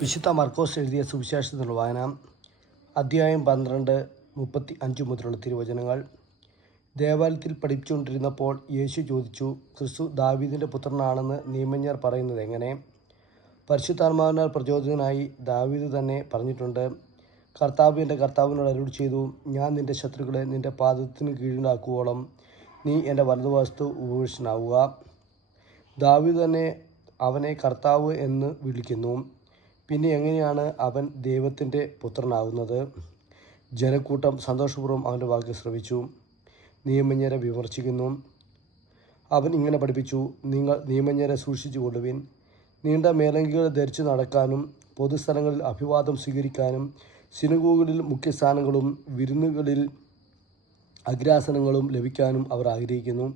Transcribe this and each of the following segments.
വിശുദ്ധ മർക്കോസ് എഴുതിയ സുവിശേഷത്തിനുള്ള വായന, അധ്യായം 12, 35 മുതലുള്ള തിരുവചനങ്ങൾ. ദേവാലയത്തിൽ പഠിപ്പിച്ചുകൊണ്ടിരുന്നപ്പോൾ യേശു ചോദിച്ചു, ക്രിസ്തു ദാവീദിൻ്റെ പുത്രനാണെന്ന് നിയമജ്ഞർ പറയുന്നത് എങ്ങനെ? പരിശുദ്ധാത്മാവിനാൽ പ്രചോദിതനായി ദാവീദ് തന്നെ പറഞ്ഞിട്ടുണ്ട്, കർത്താവ് എൻ്റെ കർത്താവിനോട് അരുളി ചെയ്തു, ഞാൻ നിൻ്റെ ശത്രുക്കളെ നിൻ്റെ പാദത്തിന് കീഴിലാക്കുവോളം നീ എൻ്റെ വലതുവശത്ത് ഉപവിഷ്ടനാവുക. ദാവീദ് തന്നെ അവനെ കർത്താവ് എന്ന് വിളിക്കുന്നു. പിന്നെ എങ്ങനെയാണ് അവൻ ദൈവത്തിൻ്റെ പുത്രനാകുന്നത്? ജനക്കൂട്ടം സന്തോഷപൂർവ്വം അവൻ്റെ വാക്ക് ശ്രവിച്ചു. നിയമജ്ഞരെ വിമർശിക്കുന്നു. അവൻ ഇങ്ങനെ പഠിപ്പിച്ചു, നിങ്ങൾ നിയമജ്ഞരെ സൂക്ഷിച്ചു കൊള്ളുവിൻ. നീണ്ട മേലങ്കികൾ ധരിച്ചു നടക്കാനും പൊതുസ്ഥലങ്ങളിൽ അഭിവാദം സ്വീകരിക്കാനും സിനഗോഗുകളിൽ മുഖ്യസ്ഥാനങ്ങളും വിരുന്നുകളിൽ അഗ്രാസനങ്ങളും ലഭിക്കാനും അവർ ആഗ്രഹിക്കുന്നു.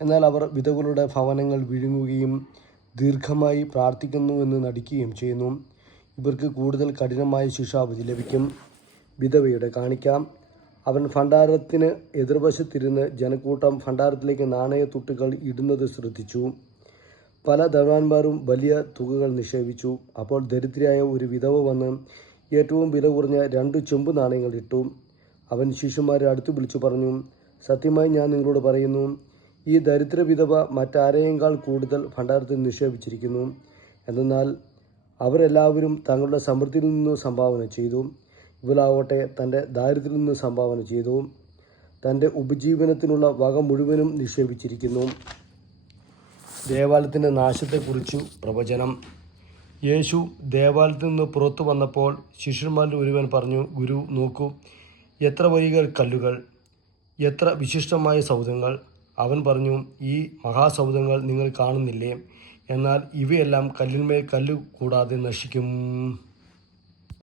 എന്നാൽ അവർ വിധവകളുടെ ഭവനങ്ങൾ വിഴുങ്ങുകയും ദീർഘമായി പ്രാർത്ഥിക്കുന്നുവെന്ന് നടിക്കുകയും ചെയ്യുന്നു. ഇവർക്ക് കൂടുതൽ കഠിനമായ ശിക്ഷാവിധി ലഭിക്കും. വിധവയുടെ കാണിക്കാം. അവൻ ഭണ്ഡാരത്തിന് എതിർവശത്തിരുന്ന് ജനക്കൂട്ടം ഭണ്ഡാരത്തിലേക്ക് നാണയത്തുട്ടുകൾ ഇടുന്നത് ശ്രദ്ധിച്ചു. പല ധനവാന്മാരും വലിയ തുകകൾ നിക്ഷേപിച്ചു. അപ്പോൾ ദരിദ്രയായ ഒരു വിധവ വന്ന് ഏറ്റവും വില കുറഞ്ഞ 2 ചെമ്പ് നാണയങ്ങൾ ഇട്ടു. അവൻ ശിഷ്യന്മാരെ അടുത്ത് വിളിച്ചു പറഞ്ഞു, സത്യമായി ഞാൻ നിങ്ങളോട് പറയുന്നു, ഈ ദരിദ്ര വിധവ മറ്റാരെയേക്കാൾ കൂടുതൽ ഭണ്ഡാരത്തിൽ നിക്ഷേപിച്ചിരിക്കുന്നു. എന്നാൽ അവരെല്ലാവരും തങ്ങളുടെ സമൃദ്ധിയിൽ നിന്ന് സംഭാവന ചെയ്തു. ഇവളാവട്ടെ തൻ്റെ ദാരിദ്ര്യത്തിൽ നിന്ന് സംഭാവന ചെയ്തു. തൻ്റെ ഉപജീവനത്തിനുള്ള വക മുഴുവനും നിക്ഷേപിച്ചിരിക്കുന്നു. ദേവാലയത്തിൻ്റെ നാശത്തെക്കുറിച്ചു പ്രവചനം. യേശു ദേവാലയത്തിൽ നിന്ന് പുറത്തു വന്നപ്പോൾ ശിഷ്യന്മാരിൽ ഒരുവൻ പറഞ്ഞു, ഗുരു, നോക്കൂ, എത്ര വലിയ കല്ലുകൾ, എത്ര വിശിഷ്ടമായ സൗധങ്ങൾ. അവൻ പറഞ്ഞു, ഈ മഹാസൗധങ്ങൾ നിങ്ങൾ കാണുന്നില്ലേ? എന്നാൽ ഇവയെല്ലാം കല്ലിന്മേൽ കല്ല് കൂടാതെ നശിക്കും.